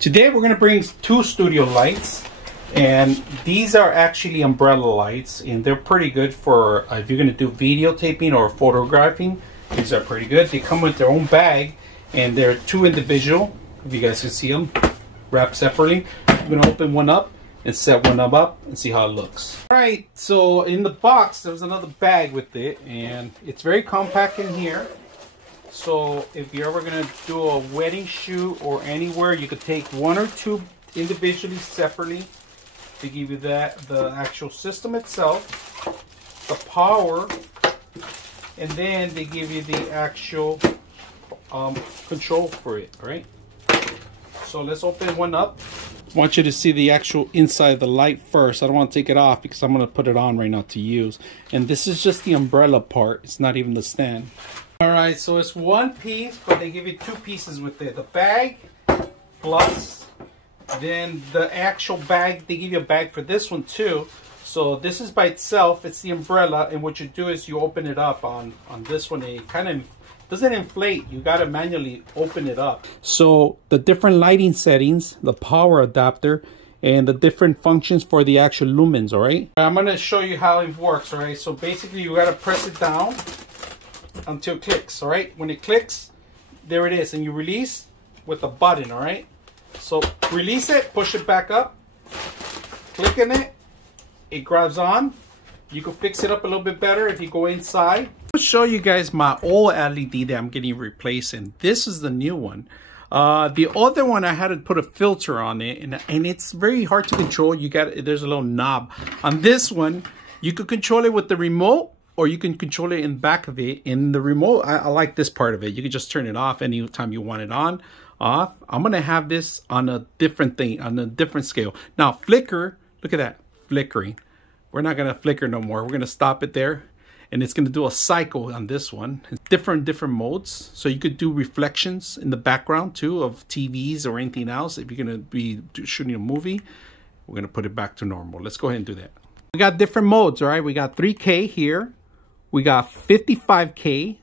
Today we're going to bring two studio lights, and these are actually umbrella lights, and they're pretty good for if you're going to do videotaping or photographing. These are pretty good. They come with their own bag, and they're two individual, if you guys can see them, wrapped separately. I'm going to open one up and set one up and see how it looks. Alright, so in the box there's another bag with it, and it's very compact in here. So if you're ever going to do a wedding shoot or anywhere, you could take one or two individually, separately. They give you the actual system itself, the power, and then they give you the actual control for it, right? So let's open one up. I want you to see the actual inside of the light first. I don't want to take it off because I'm going to put it on right now to use. And this is just the umbrella part. It's not even the stand. Alright, so it's one piece, but they give you two pieces with it. The bag plus then the actual bag. They give you a bag for this one too. So this is by itself. It's the umbrella, and what you do is you open it up on this one. It kind of doesn't inflate. You got to manually open it up. So the different lighting settings, the power adapter, and the different functions for the actual lumens, all right? I'm going to show you how it works, all right? So basically you got to press it down until it clicks, all right? When it clicks, there it is, and you release with a button, all right? So release it, push it back up, click in it, it grabs on. You can fix it up a little bit better if you go inside. I'll show you guys my old LED that I'm getting replaced, and this is the new one. The other one I had to put a filter on it, and it's very hard to control. There's a little knob. On this one, you could control it with the remote, or you can control it in the back of it. In the remote, I like this part of it. You can just turn it off anytime you want it on, off. I'm gonna have this on a different thing, on a different scale. Now, flicker, look at that, flickering. We're not gonna flicker no more. We're gonna stop it there, and it's gonna do a cycle on this one. Different modes, so you could do reflections in the background too of TVs or anything else. If you're gonna be shooting a movie, we're gonna put it back to normal. Let's go ahead and do that. We got different modes, all right? We got 3K here. We got 55K,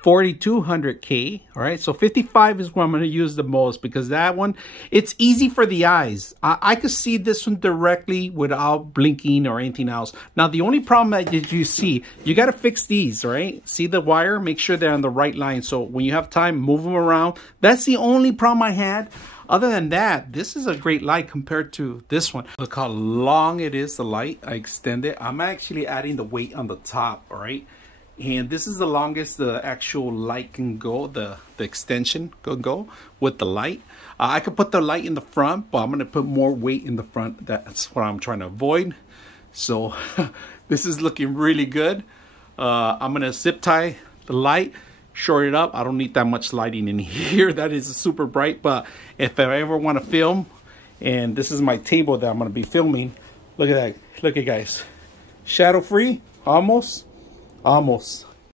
4200K, all right? So 55 is what I'm going to use the most, because that one, it's easy for the eyes. I could see this one directly without blinking or anything else. Now, the only problem that you see, you got to fix these, all right? See the wire? Make sure they're on the right line. So when you have time, move them around. That's the only problem I had. Other than that, this is a great light compared to this one. Look how long it is, the light. I extend it. I'm actually adding the weight on the top, all right? And this is the longest the actual light can go, the extension can go with the light. I could put the light in the front, but I'm going to put more weight in the front. That's what I'm trying to avoid. So this is looking really good. I'm going to zip tie the light, short it up. I don't need that much lighting in here. That is super bright, but if I ever want to film, and this is my table that I'm going to be filming, look at that. Look at guys. Shadow free, almost.